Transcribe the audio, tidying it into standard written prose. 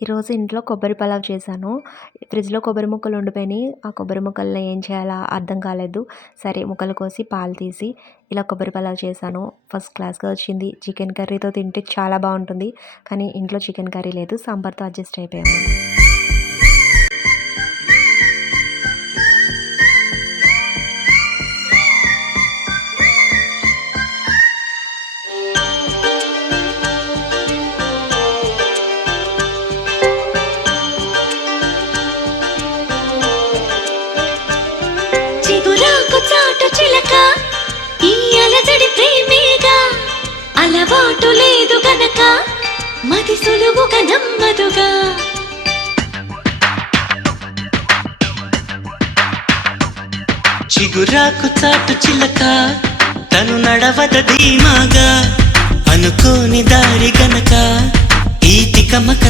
ఈరోజు ఇంట్లో కొబ్బరి పలావ్ చేశాను. ఫ్రిడ్జ్‌లో కొబ్బరి ముక్కలు ఉండిపోయినాయి. ఆ కొబ్బరి ముక్కల్ని ఏం చేయాలా అర్థం కాలేదు. సరే ముక్కలు కోసి పాలు తీసి ఇలా కొబ్బరి పలావ్ చేశాను. ఫస్ట్ క్లాస్‌గా వచ్చింది. చికెన్ కర్రీతో తింటే చాలా బావుంటుంది. కానీ ఇంట్లో చికెన్ కర్రీ లేదు. సాంబార్‌తో అడ్జస్ట్ అయిపోయాము. చిగురాకు చాటు చిలక ఈ అలజడి ప్రేమేగా అలవాటు లేదు గనక మది సులువుగా నమ్మదుగా చిగురాకు చాటు చిలక తను నడవద ధీమాగా అనుకోని దారి గనక ఈ తికమక